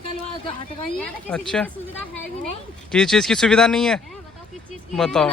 अच्छा, किसी चीज की सुविधा नहीं है? बताओ।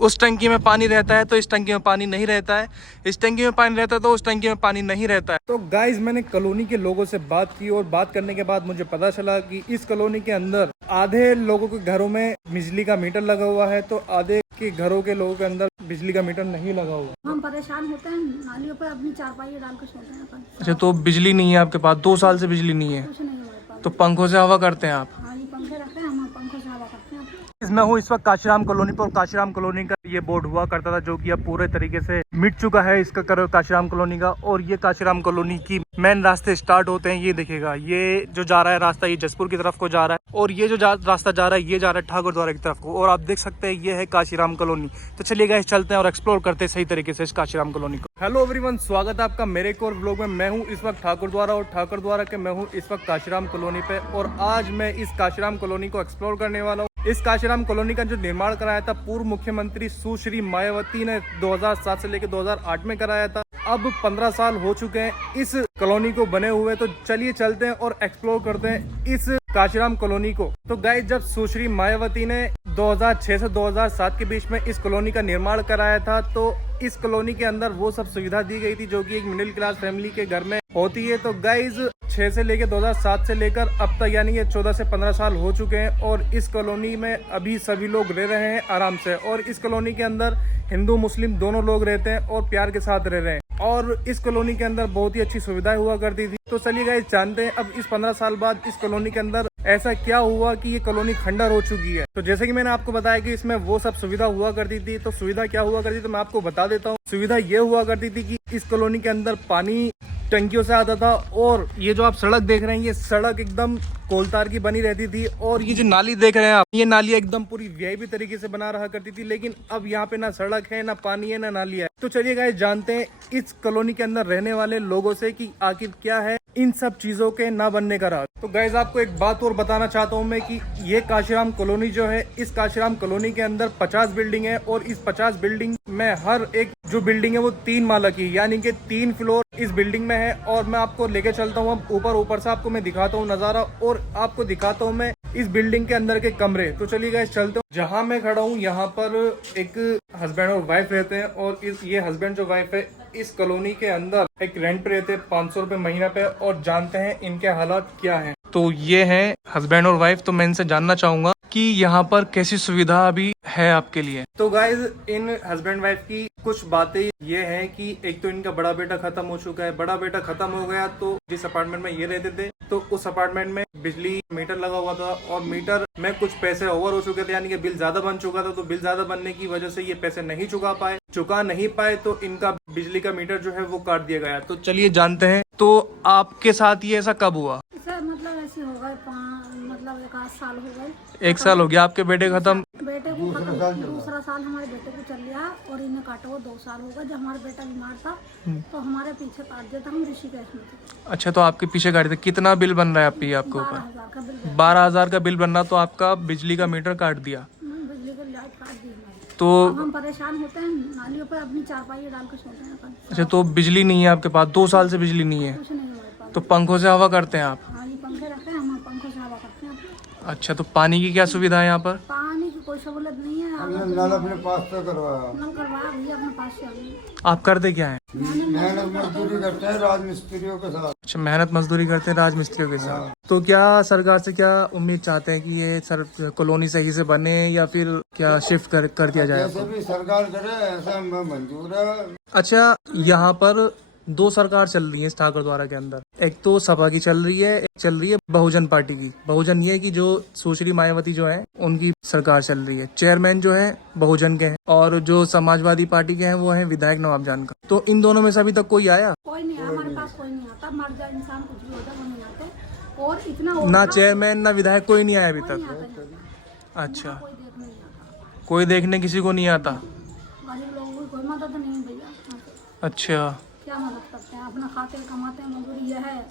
उस टंकी में पानी रहता है तो इस टंकी में पानी नहीं रहता है, इस टंकी में पानी रहता है तो उस टंकी में पानी नहीं रहता है। तो गाइज मैंने कॉलोनी के लोगों से बात की और बात करने के बाद मुझे पता चला कि इस कॉलोनी के अंदर आधे लोगों के घरों में बिजली का मीटर लगा हुआ है तो आधे के घरों के लोगों के अंदर बिजली का मीटर नहीं लगा हुआ। हम परेशान होते हैं, नालियों पे अपनी चारपाई डाल कर सोते हैं अपन। अच्छा, तो बिजली नहीं है आपके पास? 2 साल से बिजली नहीं है? कुछ नहीं हुआ। तो पंखों से हवा करते हैं आप? हाँ, ये पंखे रखते हैं, हम पंखों से हवा करते हैं। मैं हूँ इस वक्त काशीराम कॉलोनी पर। काशीराम कॉलोनी का ये बोर्ड हुआ करता था जो कि अब पूरे तरीके से मिट चुका है इसका कलर काशीराम कॉलोनी का। और ये काशीराम कॉलोनी की मेन रास्ते स्टार्ट होते हैं, ये देखिएगा, ये जो जा रहा है रास्ता ये जसपुर की तरफ को जा रहा है और ये जो रास्ता जा रहा है ये जा रहा है ठाकुर द्वारा की तरफ को। और आप देख सकते हैं ये है काशीराम कॉलोनी। तो चलिए गाइस चलते हैं और एक्सप्लोर करते हैं सही तरीके से इस काशीराम कॉलोनी को। हेलो एवरीवन, स्वागत है आपका मेरे एक और ब्लॉग में। मैं हूँ इस वक्त ठाकुर द्वारा और ठाकुर द्वारा के मैं हूँ इस वक्त काशीराम कॉलोनी पे। और आज मैं इस काशीराम कॉलोनी को एक्सप्लोर करने वाला हूँ। इस काशीराम कॉलोनी का जो निर्माण कराया था पूर्व मुख्यमंत्री सुश्री मायावती ने 2007 से लेकर 2008 में कराया था। अब 15 साल हो चुके हैं इस कॉलोनी को बने हुए। तो चलिए चलते हैं और एक्सप्लोर करते हैं इस काशीराम कॉलोनी को। तो गाइस, जब सुश्री मायावती ने 2006 से 2007 के बीच में इस कॉलोनी का निर्माण कराया था तो इस कॉलोनी के अंदर वो सब सुविधा दी गई थी जो कि एक मिडिल क्लास फैमिली के घर में होती है। तो गाइज 6 से लेकर 2007 से लेकर अब तक यानी कि 14 से 15 साल हो चुके हैं और इस कॉलोनी में अभी सभी लोग रह रहे हैं आराम से। और इस कॉलोनी के अंदर हिंदू मुस्लिम दोनों लोग रहते हैं और प्यार के साथ रह रहे हैं। और इस कॉलोनी के अंदर बहुत ही अच्छी सुविधाएं हुआ करती थी। तो चलिए गाइस जानते हैं अब इस 15 साल बाद इस कॉलोनी के अंदर ऐसा क्या हुआ कि ये कॉलोनी खंडर हो चुकी है। तो जैसे कि मैंने आपको बताया कि इसमें वो सब सुविधा हुआ करती थी, तो सुविधा क्या हुआ करती थी तो मैं आपको बता देता हूँ। सुविधा ये हुआ करती थी कि इस कॉलोनी के अंदर पानी टंकियों से आता था। और ये जो आप सड़क देख रहे हैं ये सड़क एकदम कोलतार की बनी रहती थी। और ये जो नाली देख रहे हैं आप, ये नाली एकदम पूरी वीआईपी तरीके से बना रहा करती थी। लेकिन अब यहाँ पे ना सड़क है, ना पानी है, ना नाली है। तो चलिए गाइस जानते हैं इस कॉलोनी के अंदर रहने वाले लोगों से कि आखिर क्या है इन सब चीजों के ना बनने का राज। तो गाइस आपको एक बात और बताना चाहता हूँ मैं कि ये काशीराम कॉलोनी जो है, इस काशीराम कॉलोनी के अंदर 50 बिल्डिंग है और इस 50 बिल्डिंग में हर एक जो बिल्डिंग है वो 3 माला की, यानी कि 3 फ्लोर इस बिल्डिंग में है। और मैं आपको लेके चलता हूँ अब ऊपर से आपको मैं दिखाता हूँ नजारा और आपको दिखाता हूँ मैं इस बिल्डिंग के अंदर के कमरे। तो चलिए गाइस चलते हैं। जहाँ मैं खड़ा हूँ यहाँ पर एक हस्बैंड और वाइफ रहते हैं और ये हस्बैंड जो वाइफ है इस कॉलोनी के अंदर एक रेंट पे रहते हैं 500 रुपए महीना पे। और जानते हैं इनके हालात क्या हैं। तो ये है हस्बैंड और वाइफ। तो मैं इनसे जानना चाहूंगा कि यहाँ पर कैसी सुविधा अभी है आपके लिए। तो गाइज इन हस्बैंड वाइफ की कुछ बातें ये हैं कि एक तो इनका बड़ा बेटा खत्म हो चुका है। बड़ा बेटा खत्म हो गया तो जिस अपार्टमेंट में ये रहते थे तो उस अपार्टमेंट में बिजली मीटर लगा हुआ था और मीटर में कुछ पैसे ओवर हो चुके थे, यानी कि बिल ज्यादा बन चुका था। तो बिल ज्यादा बनने की वजह से ये पैसे नहीं चुका नहीं पाए तो इनका बिजली का मीटर जो है वो काट दिया गया। तो चलिए जानते हैं। तो आपके साथ ये ऐसा कब हुआ? मतलब ऐसे हो गए मतलब 1 साल हो गए। 1 साल हो गया आपके बेटे खत्म? बेटे को दूसरा साल हमारे बेटे को चल गया और इन्हें काटा हुआ 2 साल हो गए। जब हमारा बेटा बीमार था तो हमारे पीछे काट दिया था, हम ऋषिकेश में थे। अच्छा, तो आपके पीछे गाड़ी थे। कितना बिल बन रहा है आपके ऊपर? 12,000 का बिल। 12,000 का बिल बन रहा, तो आपका बिजली का मीटर काट दिया? बिजली की लाइट काट दी। तो हम परेशान होते हैं, नालियों पे अपनी चारपाई डाल कर सोते हैं अपन। अच्छा, तो बिजली नहीं है आपके पास? 2 साल से बिजली नहीं है? कुछ नहीं हुआ। तो पंखों से हवा करते हैं आप? हाँ, ये पंखे रखे हैं, हम पंखों से हवा करते हैं। अच्छा, तो पानी की क्या सुविधा है यहाँ पर? पानी की कोई सहूलत नहीं है। हमने नल अपने पास से करवाया। नल करवाया भैया अपने पास से। आप करते क्या है? मेहनत मजदूरी करते हैं राजमिस्त्रियों के साथ। अच्छा, मेहनत मजदूरी करते हैं राजमिस्त्रियों के साथ। तो क्या सरकार से क्या उम्मीद चाहते हैं कि ये सर कॉलोनी सही से बने या फिर क्या शिफ्ट कर दिया जाए? जैसे भी सरकार करे ऐसा हमें मंजूर है। अच्छा, यहाँ पर दो सरकार चल रही है इस ठाकुर द्वारा के अंदर। एक तो सपा की चल रही है, एक चल रही है बहुजन पार्टी की। बहुजन ये है कि जो सुश्री मायावती जो है उनकी सरकार चल रही है। चेयरमैन जो है बहुजन के हैं और जो समाजवादी पार्टी के हैं वो है विधायक नवाब जान का। तो इन दोनों में से अभी तक कोई आया? कोई नहीं, हमारे पास कोई नहीं आता। मर जाए इंसान कुछ भी होता वो नहीं आते। और इतना ना चेयरमैन ना विधायक कोई नहीं आया अभी कोई नहीं तक? आता यहाँ। अच्छा, कोई देखने नहीं आता। कोई देखने किसी को नहीं आता? गरीब लोगों की कोई मदद नहीं है भैया यहाँ पे। अच्छा, क्या मदद करते हैं? अपना खाते कमाते हैं, मजदूरी ये है,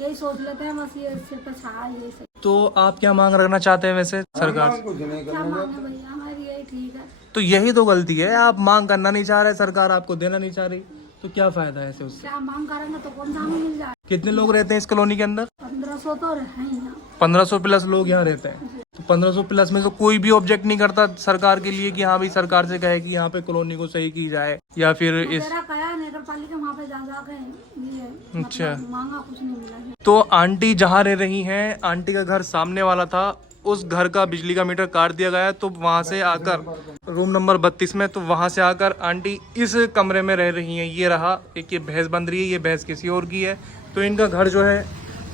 यही सोच लेते हैं बस, ये सिर पे छाया यही से। तो आप क्या मांग रखना चाहते हैं वैसे सरकार से? कुछ नहीं क्या करना मांगे भैया, हमारी यही ठीक है। तो यही तो गलती है, आप मांग करना नहीं चाह रहे, सरकार आपको देना नहीं चाह रही, तो क्या फायदा है ऐसे उससे? क्या मांग करेंगे तो कौन सा हमें मिल जाए? कितने लोग रहते हैं इस कॉलोनी के अंदर? 1500 तो हैं यहाँ। 1500 प्लस लोग यहाँ रहते हैं। तो 1500 प्लस में तो कोई भी ऑब्जेक्ट नहीं करता सरकार के लिए कि हाँ भाई सरकार से कहे कि यहाँ पे कॉलोनी को सही की जाए या फिर इस। मेरा कया नगर पालिका वहाँ पे जा जाके ये अच्छा। मांगा, कुछ नहीं मिला है। तो आंटी जहाँ रह रही हैं, आंटी का घर सामने वाला था, उस घर का बिजली का मीटर काट दिया गया, तो वहां से आकर रूम नंबर 32 में, तो वहां से आकर आंटी इस कमरे में रह रही हैं। ये रहा, एक ये भैंस बंध रही है, ये भैंस किसी और की है। तो इनका घर जो है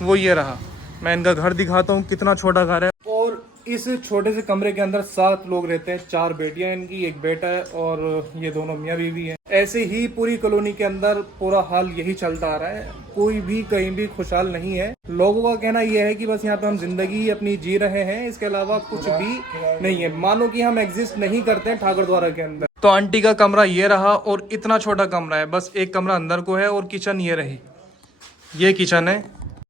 वो ये रहा। मैं इनका घर दिखाता हूँ, कितना छोटा घर है। और इस छोटे से कमरे के अंदर 7 लोग रहते हैं। 4 बेटियां इनकी, एक बेटा है और ये दोनों मियाँ बीवी हैं। ऐसे ही पूरी कॉलोनी के अंदर पूरा हाल यही चलता आ रहा है। कोई भी कहीं भी खुशहाल नहीं है। लोगों का कहना यह है कि बस यहाँ पे हम जिंदगी अपनी जी रहे हैं, इसके अलावा कुछ भी नहीं है। मानो कि हम एग्जिस्ट नहीं करते हैं ठाकुर द्वारा के अंदर। तो आंटी का कमरा ये रहा और इतना छोटा कमरा है, बस एक कमरा अंदर को है और किचन ये रही। ये किचन है,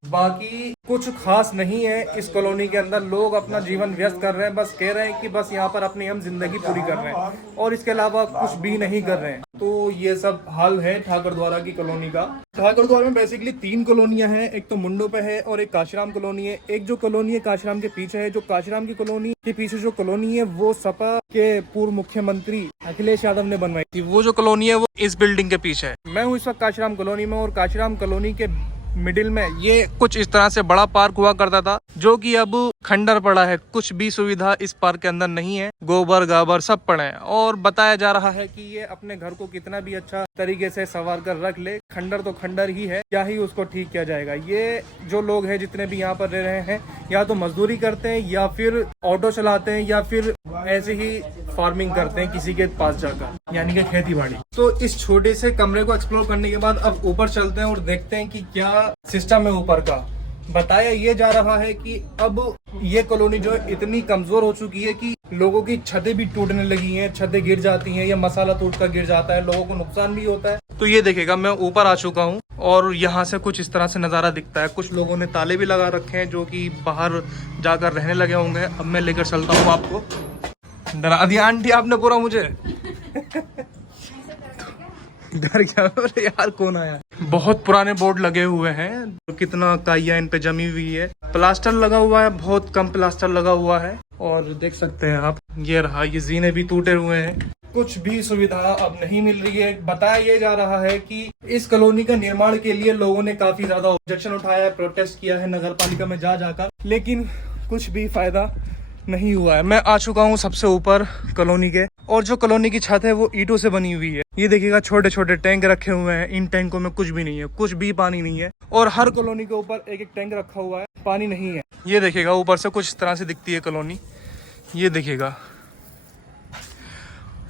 बाकी कुछ खास नहीं है इस कॉलोनी के अंदर। लोग अपना जीवन व्यस्त कर रहे हैं, बस कह रहे हैं कि बस यहाँ पर अपनी हम जिंदगी पूरी कर रहे हैं और इसके अलावा कुछ भी नहीं कर रहे हैं। तो ये सब हाल है ठाकुर द्वारा की कॉलोनी का। ठाकुर द्वारा में बेसिकली 3 कॉलोनियां हैं। एक तो मुंडो पे है और एक काशीराम कॉलोनी है। एक जो कॉलोनी है काशीराम के पीछे है, जो काशीराम की कॉलोनी के पीछे जो कॉलोनी है वो सपा के पूर्व मुख्यमंत्री अखिलेश यादव ने बनवाई थी। वो जो कॉलोनी है वो इस बिल्डिंग के पीछे है। मैं हूँ इस वक्त काशीराम कॉलोनी में और काशीराम कॉलोनी के मिडिल में ये कुछ इस तरह से बड़ा पार्क हुआ करता था, जो कि अब खंडर पड़ा है। कुछ भी सुविधा इस पार्क के अंदर नहीं है, गोबर गाबर सब पड़े हैं। और बताया जा रहा है कि ये अपने घर को कितना भी अच्छा तरीके से संवार कर रख ले, खंडर तो खंडर ही है, क्या ही उसको ठीक किया जाएगा। ये जो लोग हैं जितने भी यहाँ पर रह रहे हैं, या तो मजदूरी करते हैं या फिर ऑटो चलाते हैं या फिर ऐसे ही फार्मिंग करते हैं किसी के पास जाकर, यानी कि खेती बाड़ी। तो इस छोटे से कमरे को एक्सप्लोर करने के बाद अब ऊपर चलते हैं और देखते हैं कि क्या सिस्टम है ऊपर का। बताया ये जा रहा है कि अब ये कॉलोनी जो है इतनी कमजोर हो चुकी है कि लोगों की छतें भी टूटने लगी हैं, छतें गिर जाती हैं या मसाला टूट कर गिर जाता है, लोगों को नुकसान भी होता है। तो ये देखेगा, मैं ऊपर आ चुका हूँ और यहाँ से कुछ इस तरह से नज़ारा दिखता है। कुछ लोगों ने ताले भी लगा रखे हैं जो कि बाहर जाकर रहने लगे होंगे। अब मैं लेकर चलता हूँ आपको। डरा दिया आंटी आपने पूरा मुझे। डर गया यार, कौन आया। बहुत पुराने बोर्ड लगे हुए हैं, कितना काइया इन पे जमी हुई है। प्लास्टर लगा हुआ है, बहुत कम प्लास्टर लगा हुआ है। और देख सकते हैं आप, ये रहा, ये जीने भी टूटे हुए हैं। कुछ भी सुविधा अब नहीं मिल रही है। बताया ये जा रहा है कि इस कॉलोनी का निर्माण के लिए लोगों ने काफी ज्यादा ऑब्जेक्शन उठाया है, प्रोटेस्ट किया है नगर पालिका में जा जाकर, लेकिन कुछ भी फायदा नहीं हुआ है। मैं आ चुका हूँ सबसे ऊपर कॉलोनी के, और जो कॉलोनी की छत है वो ईंटों से बनी हुई है। ये देखिएगा, छोटे छोटे टैंक रखे हुए हैं। इन टैंकों में कुछ भी नहीं है, कुछ भी पानी नहीं है। और हर कॉलोनी के ऊपर एक एक टैंक रखा हुआ है, पानी नहीं है। ये देखिएगा, ऊपर से कुछ इस तरह से दिखती है कॉलोनी, ये देखिएगा।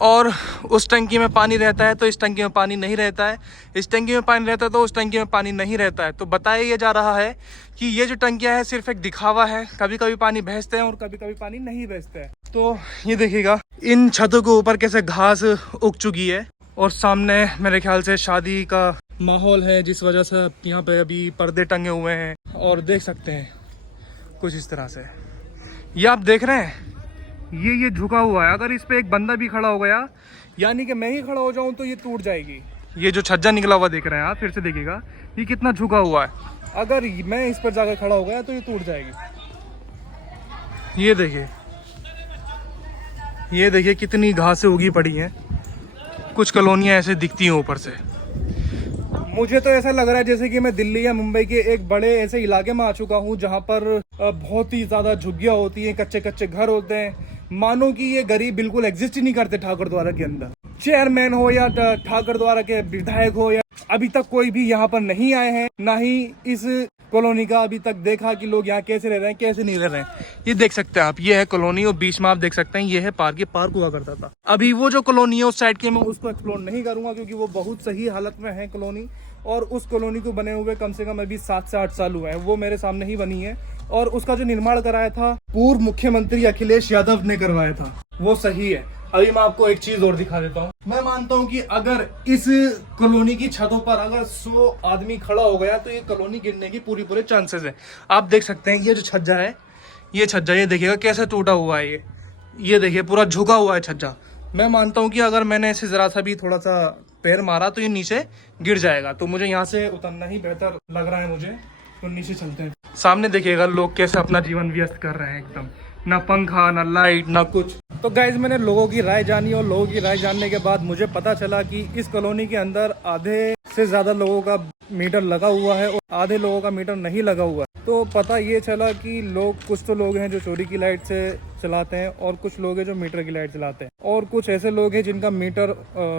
और उस टंकी में पानी रहता है तो इस टंकी में पानी नहीं रहता है, इस टंकी में पानी रहता है तो उस टंकी में पानी नहीं रहता है। तो बताया ये जा रहा है कि ये जो टंकियां है सिर्फ एक दिखावा है, कभी कभी पानी भेजते हैं और कभी कभी पानी नहीं भेजते हैं। तो ये देखिएगा, इन छतों के ऊपर कैसे घास उग चुकी है और सामने मेरे ख्याल से शादी का माहौल है, जिस वजह से यहाँ पे अभी पर्दे टंगे हुए हैं। और देख सकते हैं कुछ इस तरह से, ये आप देख रहे हैं, ये झुका हुआ है। अगर इस पे एक बंदा भी खड़ा हो गया, यानी कि मैं ही खड़ा हो जाऊं, तो ये टूट जाएगी। ये जो छज्जा निकला हुआ देख रहे हैं आप, फिर से देखिएगा, ये कितना झुका हुआ है। अगर मैं इस पर जाकर खड़ा हो गया तो ये टूट जाएगी। ये देखिए, ये देखिए कितनी घासें उगी पड़ी हैं। कुछ कॉलोनियां ऐसे दिखती हैं ऊपर से। मुझे तो ऐसा लग रहा है जैसे कि मैं दिल्ली या मुंबई के एक बड़े ऐसे इलाके में आ चुका हूँ जहाँ पर बहुत ही ज्यादा झुग्गियां होती हैं, कच्चे कच्चे घर होते हैं। मानो कि ये गरीब बिल्कुल एग्जिस्ट ही नहीं करते ठाकुर द्वारा के अंदर। चेयरमैन हो या ठाकुर द्वारा के विधायक हो, या अभी तक कोई भी यहाँ पर नहीं आए हैं, ना ही इस कॉलोनी का अभी तक देखा कि लोग यहाँ कैसे रह रहे हैं कैसे नहीं रह रहे हैं। ये देख सकते हैं आप, ये है कॉलोनी और बीच में आप देख सकते हैं ये है पार्क। ये पार्क हुआ करता था। अभी वो जो कॉलोनी है उस साइड की, मैं उसको एक्सप्लोर नहीं करूंगा क्योंकि वो बहुत सही हालत में है कॉलोनी, और उस कॉलोनी को बने हुए कम से कम अभी 7 से 8 साल हुए हैं। वो मेरे सामने ही बनी है, और उसका जो निर्माण कराया था पूर्व मुख्यमंत्री अखिलेश यादव ने करवाया था। वो सही है। अभी मैं आपको एक चीज और दिखा देता हूँ। मैं मानता हूँ कि अगर इस कॉलोनी की छतों पर अगर 100 आदमी खड़ा हो गया तो ये कॉलोनी गिरने की पूरे चांसेस है। आप देख सकते हैं ये जो छज्जा है, ये छज्जा, ये देखिएगा कैसे टूटा हुआ है। ये देखिए पूरा झुका हुआ है छज्जा। मैं मानता हूँ कि अगर मैंने इसे जरा सा भी थोड़ा सा पैर मारा तो ये नीचे गिर जाएगा। तो मुझे यहाँ से उतरना ही बेहतर लग रहा है मुझे, तो नीचे चलते हैं। सामने देखिएगा लोग कैसे अपना जीवन व्यस्त कर रहे हैं, एकदम ना पंखा ना लाइट ना कुछ। तो गाइज मैंने लोगों की राय जानी, और लोगों की राय जानने के बाद मुझे पता चला कि इस कॉलोनी के अंदर आधे से ज्यादा लोगों का मीटर लगा हुआ है और आधे लोगों का मीटर नहीं लगा हुआ है। तो पता ये चला कि कुछ तो लोग हैं जो चोरी की लाइट से चलाते हैं, और कुछ लोग हैं जो मीटर की लाइट चलाते हैं, और कुछ ऐसे लोग हैं जिनका मीटर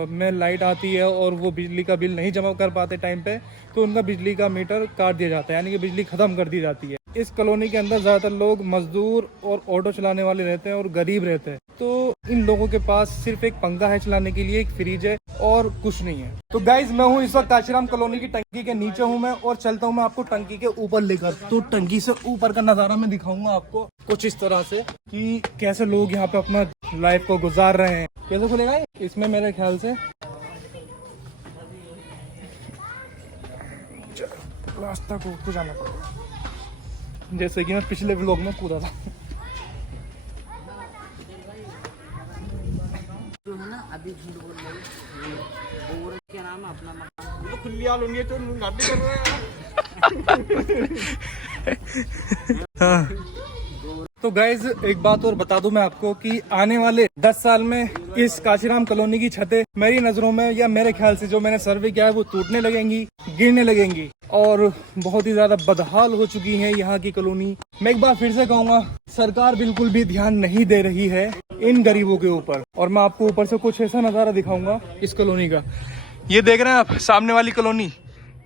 में लाइट आती है और वो बिजली का बिल नहीं जमा कर पाते टाइम पे, तो उनका बिजली का मीटर काट दिया जाता है, यानी कि बिजली खत्म कर दी जाती है। इस कॉलोनी के अंदर ज्यादातर लोग मजदूर और ऑटो चलाने वाले रहते हैं और गरीब रहते हैं। तो इन लोगों के पास सिर्फ एक पंखा है चलाने के लिए, एक फ्रिज है और कुछ नहीं है। तो गाइज मैं हूँ इस वक्त काशीराम कॉलोनी की टंकी के नीचे हूँ मैं, और चलता हूँ मैं आपको टंकी के ऊपर लेकर। तो टंकी से ऊपर का नजारा मैं दिखाऊंगा आपको कुछ इस तरह से कि कैसे लोग यहाँ पे अपना लाइफ को गुजार रहे हैं। कैसे खुलेगा ये? इसमें मेरे ख्याल से रास्ता को जाना पड़ेगा, जैसे कि मैं पिछले व्लॉग में कूदा था। जो है ना अभी झूठ बोल रहे हैं, और क्या नाम है अपना मकान तो खुली आल होनी है तो गाड़ी कर रहे हैं। हाँ। तो गाइज एक बात और बता दूं मैं आपको कि आने वाले 10 साल में इस काशीराम कॉलोनी की छतें मेरी नजरों में, या मेरे ख्याल से जो मैंने सर्वे किया है, वो टूटने लगेंगी, गिरने लगेंगी, और बहुत ही ज्यादा बदहाल हो चुकी है यहाँ की कॉलोनी। मैं एक बार फिर से कहूँगा, सरकार बिल्कुल भी ध्यान नहीं दे रही है इन गरीबों के ऊपर। और मैं आपको ऊपर से कुछ ऐसा नजारा दिखाऊंगा इस कॉलोनी का। ये देख रहे हैं आप सामने वाली कॉलोनी,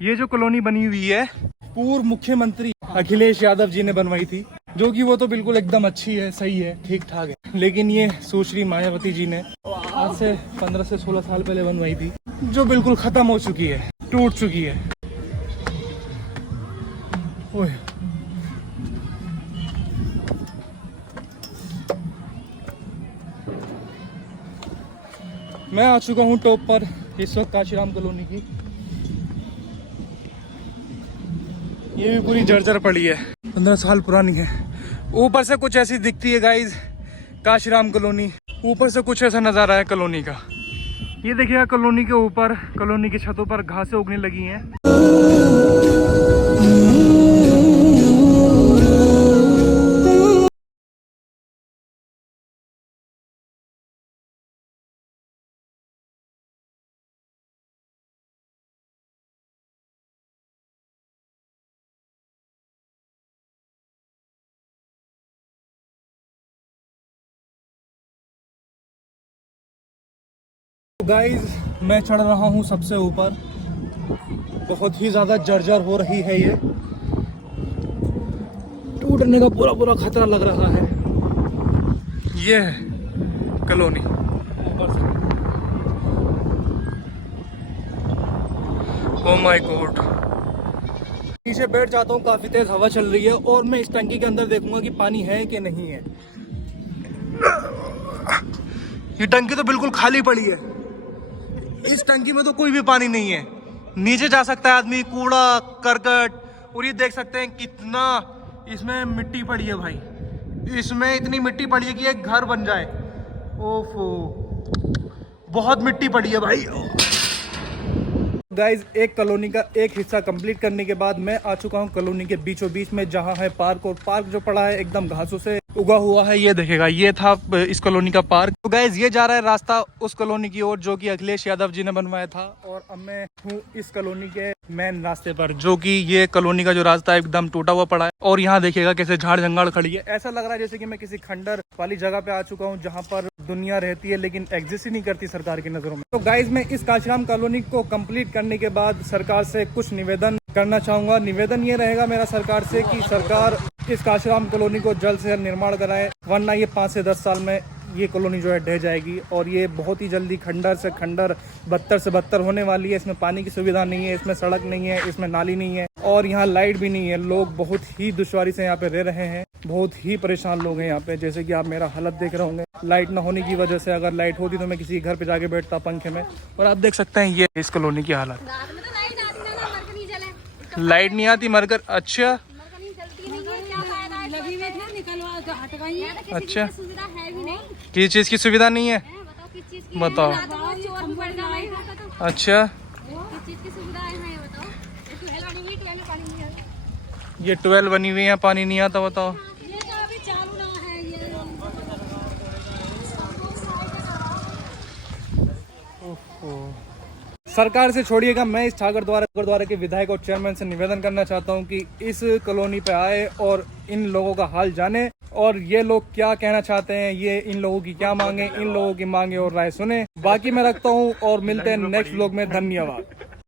ये जो कॉलोनी बनी हुई है पूर्व मुख्यमंत्री अखिलेश यादव जी ने बनवाई थी, जो कि वो तो बिल्कुल एकदम अच्छी है, सही है, ठीक ठाक है। लेकिन ये सुश्री मायावती जी ने आज से 15 से 16 साल पहले बनवाई थी, जो बिल्कुल खत्म हो चुकी है, टूट चुकी है। ओए मैं आ चुका हूँ टॉप पर इस वक्त काशीराम कॉलोनी की। ये भी पूरी जर्जर पड़ी है, 15 साल पुरानी है। ऊपर से कुछ ऐसी दिखती है गाइज काशीराम कॉलोनी, ऊपर से कुछ ऐसा नज़ारा है कॉलोनी का। ये देखिएगा कॉलोनी के ऊपर, कॉलोनी की छतों पर घासें उगने लगी हैं। गाइज मैं चढ़ रहा हूँ सबसे ऊपर, बहुत ही ज्यादा जर्जर हो रही है, ये टूटने का पूरा खतरा लग रहा है। ये है कॉलोनी ऊपर से। Oh my God. नीचे बैठ जाता हूँ, काफी तेज हवा चल रही है, और मैं इस टंकी के अंदर देखूंगा कि पानी है कि नहीं है। ये टंकी तो बिल्कुल खाली पड़ी है, इस टंकी में तो कोई भी पानी नहीं है। नीचे जा सकता है आदमी, कूड़ा करकट, और ये देख सकते हैं कितना इसमें मिट्टी पड़ी है भाई। इसमें इतनी मिट्टी पड़ी है कि एक घर बन जाए। ओफो, बहुत मिट्टी पड़ी है भाई। गाइज एक कॉलोनी का एक हिस्सा कंप्लीट करने के बाद मैं आ चुका हूँ कॉलोनी के बीचों बीच में, जहाँ है पार्क, और पार्क जो पड़ा है एकदम घासों से उगा हुआ है, ये देखेगा। ये था इस कॉलोनी का पार्क। तो गाइज ये जा रहा है रास्ता उस कॉलोनी की ओर जो कि अखिलेश यादव जी ने बनवाया था, और अब मैं हूँ इस कॉलोनी के मेन रास्ते पर, जो कि ये कॉलोनी का जो रास्ता है एकदम टूटा हुआ पड़ा है। और यहाँ देखिएगा कैसे झाड़ जंगल खड़ी है। ऐसा लग रहा है जैसे कि मैं किसी खंडर वाली जगह पे आ चुका हूँ जहाँ पर दुनिया रहती है लेकिन एग्जिस्ट ही नहीं करती सरकार की नजरों में। तो गाइज मैं इस काशीराम कॉलोनी को कंप्लीट करने के बाद सरकार से कुछ निवेदन करना चाहूंगा। निवेदन ये रहेगा मेरा सरकार से कि सरकार इस काशीराम कॉलोनी को जल्द से जल्द निर्माण कराए, वरना ये 5 से 10 साल में ये कॉलोनी जो है ढह जाएगी और ये बहुत ही जल्दी खंडर से खंडर, बदतर से बदतर होने वाली है। इसमें पानी की सुविधा नहीं है, इसमें सड़क नहीं है, इसमें नाली नहीं है और यहाँ लाइट भी नहीं है। लोग बहुत ही दुश्वारी से यहाँ पे रह रहे हैं, बहुत ही परेशान लोग हैं यहाँ पे। जैसे कि आप मेरा हालत देख रहे होंगे, लाइट ना होने की वजह से, अगर लाइट होती तो मैं किसी घर पे जाके बैठता पंखे में। और आप देख सकते हैं ये इस कॉलोनी की हालत। लाइट नहीं आती मरकर। अच्छा अच्छा, किसी चीज की सुविधा नहीं है, बताओ। अच्छा, ये 12 बनी हुई है, पानी नहीं आता, बताओ। सरकार से छोड़िएगा, मैं इस ठाकर द्वारा के विधायक और चेयरमैन से निवेदन करना चाहता हूं कि इस कॉलोनी पे आए और इन लोगों का हाल जाने और ये लोग क्या कहना चाहते हैं, ये इन लोगों की क्या मांगे, इन लोगों की मांगे और राय सुने। बाकी मैं रखता हूं और मिलते हैं नेक्स्ट व्लॉग में। धन्यवाद।